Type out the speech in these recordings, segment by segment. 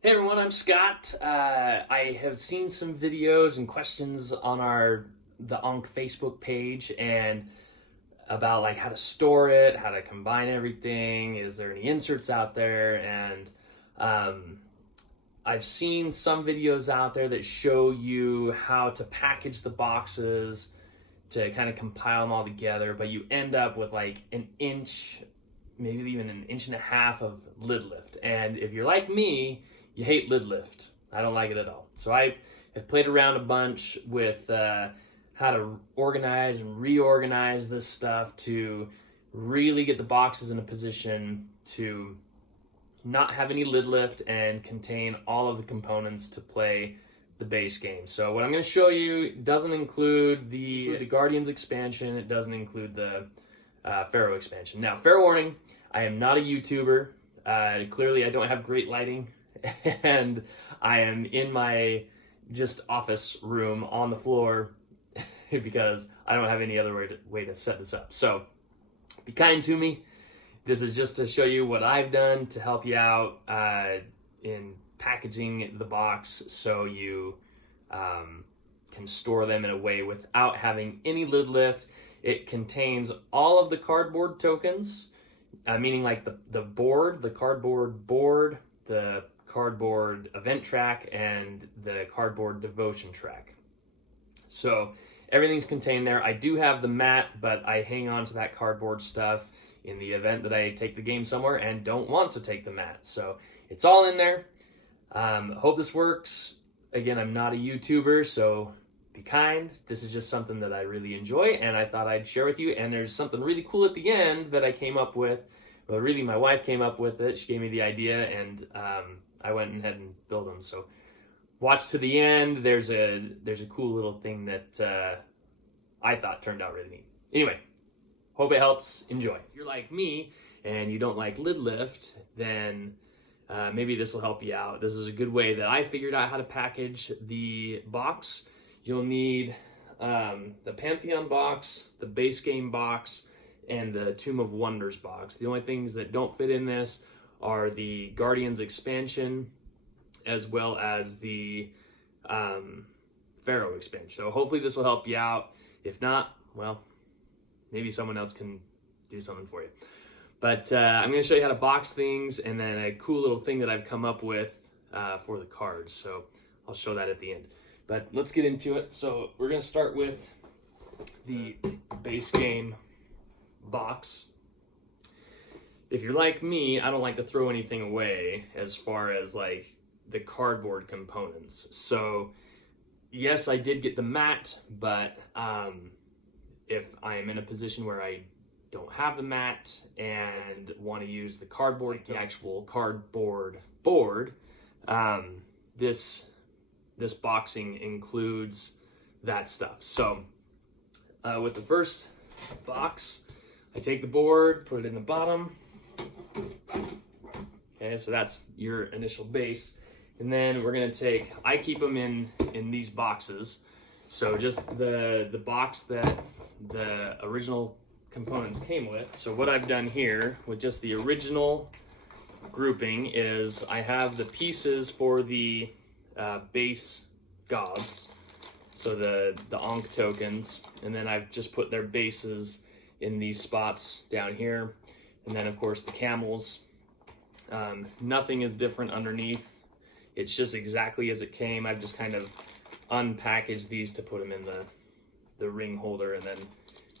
Hey everyone, I'm Scott. I have seen some videos and questions on the Ankh Facebook page and about like how to store it, how to combine everything. Is there any inserts out there? And um, I've seen some videos out there that show you how to package the boxes to kind of compile them all together, but you end up with like an inch, maybe even an inch and a half of lid lift. And if you're like me, you hate lid lift. I don't like it at all. So I have played around a bunch with how to organize and reorganize this stuff to really get the boxes in a position to not have any lid lift and contain all of the components to play the base game. So what I'm going to show you doesn't include the Guardians expansion. It doesn't include the Pharaoh expansion. Now, fair warning, I am not a YouTuber. Clearly, I don't have great lighting, and I am in my just office room on the floor because I don't have any other way to set this up. So be kind to me. This is just to show you what I've done to help you out in packaging the box so you can store them in a way without having any lid lift. It contains all of the cardboard tokens, meaning like the board, the cardboard board, the cardboard event track, and the cardboard devotion track. So everything's contained there. I do have the mat, but I hang on to that cardboard stuff in the event that I take the game somewhere and don't want to take the mat. So it's all in there. Hope this works. Again, I'm not a YouTuber, so be kind. This is just something that I really enjoy, and I thought I'd share with you. And there's something really cool at the end that I came up with. Well, really, my wife came up with it. She gave me the idea, and I went ahead and built them. So watch to the end. There's a cool little thing that I thought turned out really neat. Anyway, hope it helps. Enjoy. If you're like me and you don't like lid lift, then maybe this will help you out. This is a good way that I figured out how to package the box. You'll need the Pantheon box, the base game box, and the Tomb of Wonders box. The only things that don't fit in this are the Guardians expansion as well as the Pharaoh expansion. So hopefully this will help you out. If not, well, maybe someone else can do something for you. But I'm going to show you how to box things, and then a cool little thing that I've come up with for the cards. So I'll show that at the end. But let's get into it. So we're going to start with the base game box. If you're like me, I don't like to throw anything away as far as like the cardboard components. So yes, I did get the mat, but if I am in a position where I don't have the mat and want to use the cardboard, the actual cardboard board, this boxing includes that stuff. So with the first box, I take the board, put it in the bottom. Okay, so that's your initial base. And then we're gonna take, I keep them in these boxes. So just the box that the original components came with. So what I've done here with just the original grouping is I have the pieces for the base gods, so the Ankh tokens, and then I've just put their bases in these spots down here, and then of course the camels. Nothing is different underneath. It's just exactly as it came. I've just kind of unpackaged these to put them in the ring holder, and then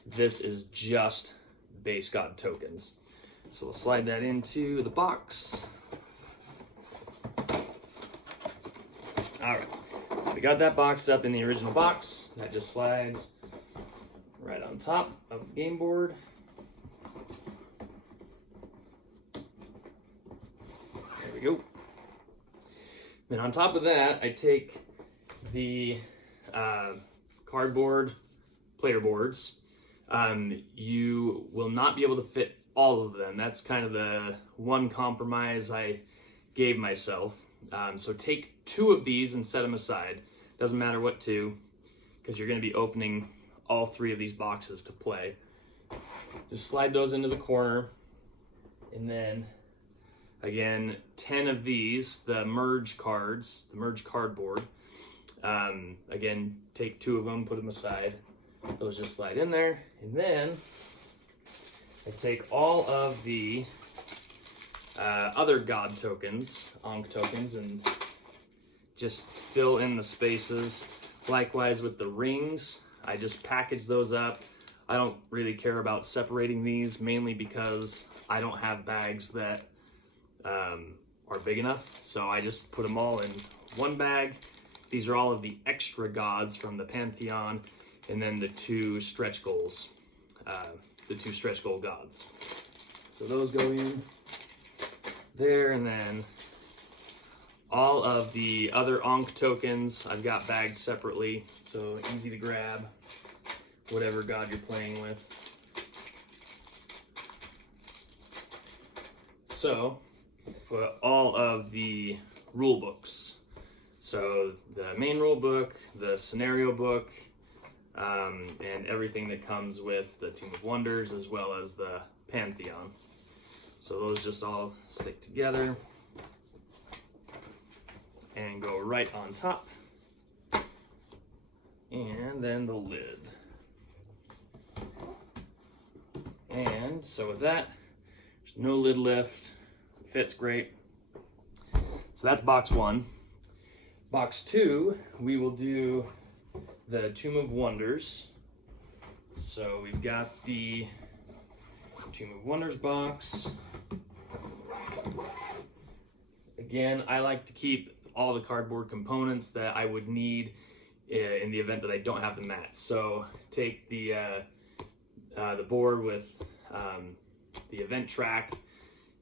this is just base god tokens. So we'll slide that into the box. All right, so we got that boxed up in the original box. That just slides right on top of the game board. There we go. Then on top of that, I take the cardboard player boards. You will not be able to fit all of them. That's kind of the one compromise I gave myself. So take 2 of these and set them aside. Doesn't matter what 2, because you're going to be opening all 3 of these boxes to play. Just slide those into the corner, and then Again, 10 of these, the merge cards, the merge cardboard. Again, take 2 of them, put them aside. Those just slide in there. And then I take all of the other god tokens, Ankh tokens, and just fill in the spaces. Likewise with the rings, I just package those up. I don't really care about separating these, mainly because I don't have bags that are big enough. So I just put them all in one bag. These are all of the extra gods from the pantheon, and then the 2 stretch goals, the 2 stretch goal gods. So those go in there, and then all of the other Ankh tokens I've got bagged separately, so easy to grab whatever god you're playing with. So put all of the rule books. So the main rule book, the scenario book, and everything that comes with the Tomb of Wonders, as well as the Pantheon. So those just all stick together and go right on top. And then the lid. And so with that, there's no lid lift, fits great. So that's box 1. Box 2, we will do the Tomb of Wonders. So we've got the Tomb of Wonders box. Again, I like to keep all the cardboard components that I would need in the event that I don't have the mat. So take the board with the event track.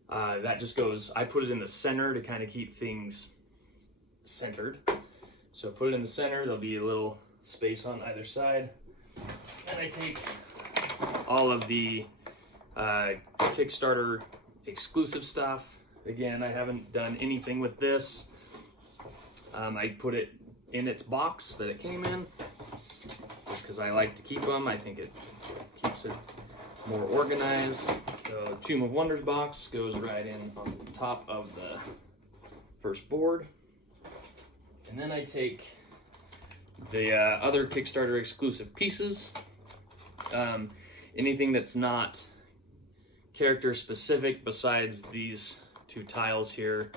That just goes, I put it in the center to kind of keep things centered. So put it in the center, there'll be a little space on either side. And I take all of the Kickstarter exclusive stuff. Again, I haven't done anything with this. I put it in its box that it came in, just because I like to keep them. I think it keeps it more organized. So Tomb of Wonders box goes right in on the top of the first board. And then I take the other Kickstarter exclusive pieces. Anything that's not character specific besides these 2 tiles here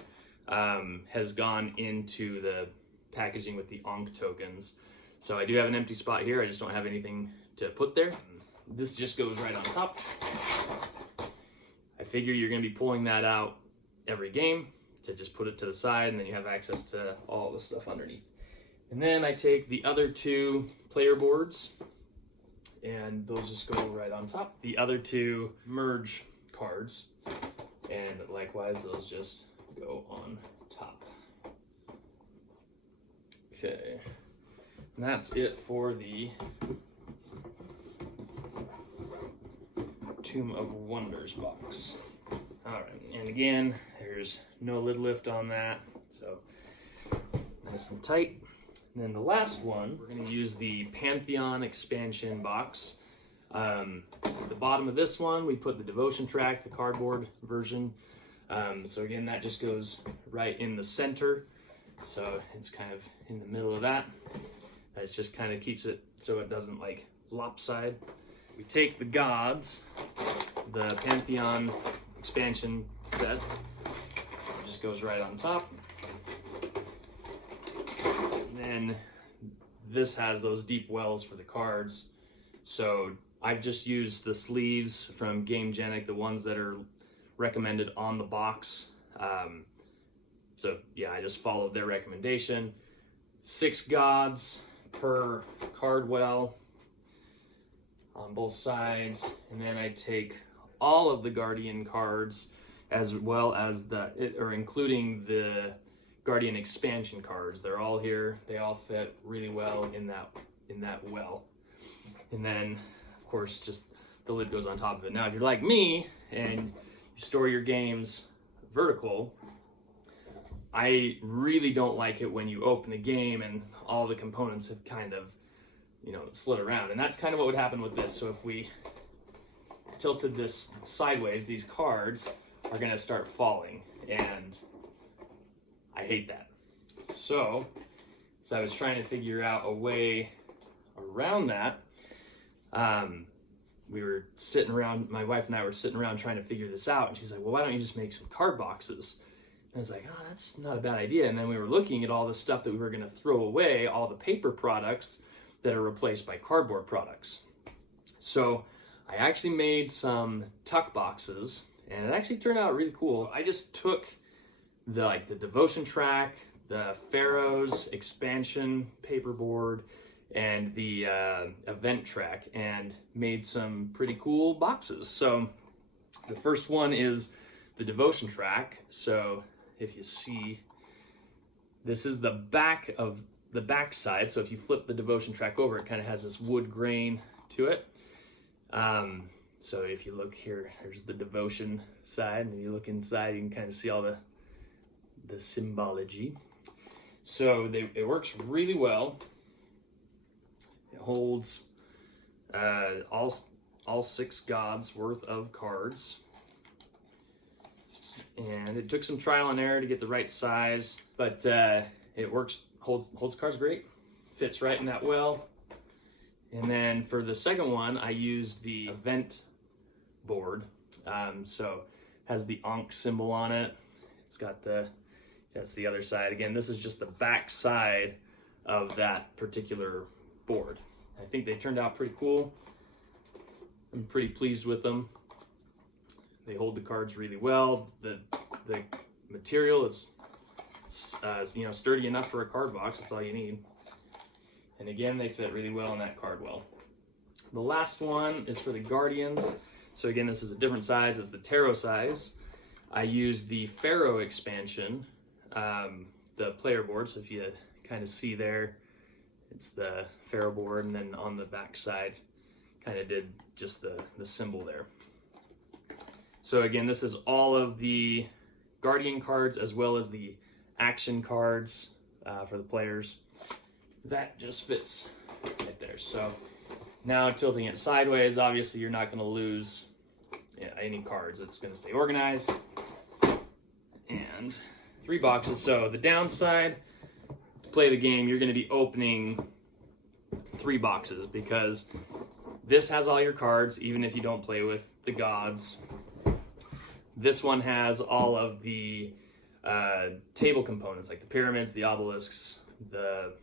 has gone into the packaging with the Ankh tokens. So I do have an empty spot here, I just don't have anything to put there. This just goes right on top. I figure you're going to be pulling that out every game, to just put it to the side, and then you have access to all the stuff underneath. And then I take the other 2 player boards, and those just go right on top. The other 2 merge cards, and likewise those just go on top. Okay, and that's it for the Tomb of Wonders box. Alright, and again, there's no lid lift on that, so nice and tight. And then the last one, we're going to use the Pantheon expansion box. The bottom of this one, we put the devotion track, the cardboard version. So again, that just goes right in the center. So it's kind of in the middle of that. That just kind of keeps it so it doesn't like lopside. We take the gods, the Pantheon expansion set, it just goes right on top. And then this has those deep wells for the cards. So I've just used the sleeves from Gamegenic, the ones that are recommended on the box. So yeah, I just followed their recommendation. 6 gods per card well on both sides, and then I take all of the Guardian cards as well as including the Guardian expansion cards. They're all here. They all fit really well in that well. And then, of course, just the lid goes on top of it. Now, if you're like me and you store your games vertical, I really don't like it when you open the game and all the components have kind of, slid around. And that's kind of what would happen with this. So if we tilted this sideways, these cards are going to start falling. and I hate that. So I was trying to figure out a way around that. We were sitting around, my wife and I were sitting around trying to figure this out, and she's like, well, why don't you just make some card boxes? And I was like, oh, that's not a bad idea. And then we were looking at all the stuff that we were going to throw away, all the paper products that are replaced by cardboard products. So I actually made some tuck boxes, and it actually turned out really cool. I just took the devotion track, the Pharaoh's expansion paperboard, and the event track, and made some pretty cool boxes. So the first one is the devotion track. So if you see, this is the back of the back side. So if you flip the devotion track over, it kind of has this wood grain to it. So if you look here, there's the devotion side, and you look inside, you can kind of see all the symbology. So it works really well. It holds all 6 gods worth of cards, and it took some trial and error to get the right size, but it works. Holds cards great, fits right in that well. And then for the second one, I used the event board. So has the Ankh symbol on it. It's got that's the other side. Again, this is just the back side of that particular board. I think they turned out pretty cool. I'm pretty pleased with them. They hold the cards really well. The material is sturdy enough for a card box. That's all you need. And again, they fit really well in that card well. The last one is for the Guardians. So again, this is a different size. It's the tarot size. I used the Pharaoh expansion, the player board. So if you kind of see there, it's the Pharaoh board, and then on the back side, kind of did just the symbol there. So again, this is all of the Guardian cards as well as the action cards for the players. That just fits right there. So now tilting it sideways, obviously you're not going to lose any cards. It's going to stay organized. And 3 boxes. So the downside, to play the game, you're going to be opening 3 boxes, because this has all your cards, even if you don't play with the gods. This one has all of the table components, like the pyramids, the obelisks, the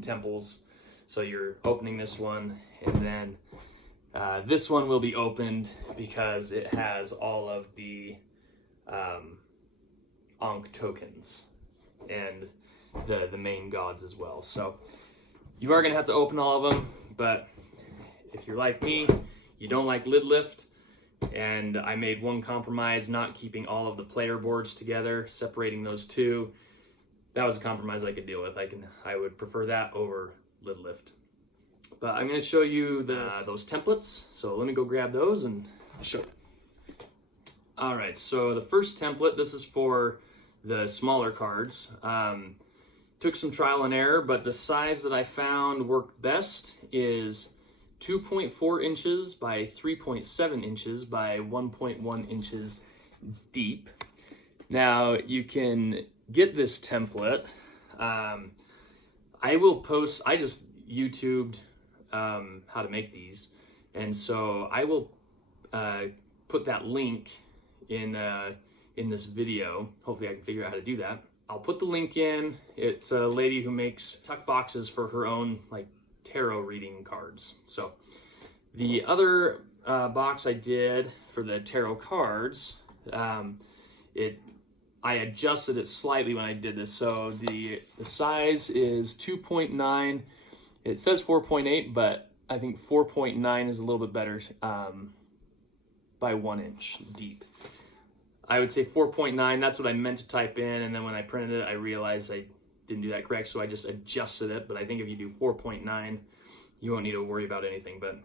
temples. So you're opening this one, and then this one will be opened because it has all of the Ankh tokens and the main gods as well. So you are going to have to open all of them, but if you're like me, you don't like lid lift, and I made one compromise, not keeping all of the player boards together, separating those 2. That was a compromise I could deal with. I would prefer that over lid lift. But I'm going to show you those templates. So let me go grab those and I'll show you. All right, so the first template, this is for the smaller cards. Took some trial and error, but the size that I found worked best is 2.4 inches by 3.7 inches by 1.1 inches deep. Now you can get this template. I just YouTubed how to make these, and so I will put that link in this video. Hopefully I can figure out how to do that. I'll put the link in. It's a lady who makes tuck boxes for her own tarot reading cards. So the other box I did for the tarot cards, I adjusted it slightly when I did this. So the size is 2.9. It says 4.8, but I think 4.9 is a little bit better by 1 inch deep. I would say 4.9, that's what I meant to type in, and then when I printed it, I realized I didn't do that correct, so I just adjusted it. But I think if you do 4.9, you won't need to worry about anything. But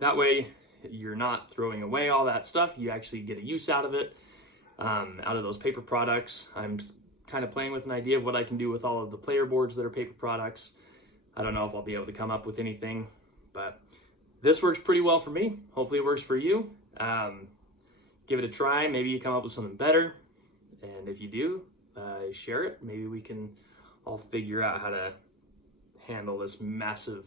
that way, you're not throwing away all that stuff. You actually get a use out of it, out of those paper products. I'm kind of playing with an idea of what I can do with all of the player boards that are paper products. I don't know if I'll be able to come up with anything, but this works pretty well for me. Hopefully it works for you. Give it a try. Maybe you come up with something better. And if you do, share it. Maybe we can all figure out how to handle this massive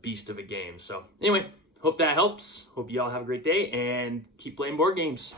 beast of a game. So anyway, hope that helps. Hope you all have a great day and keep playing board games.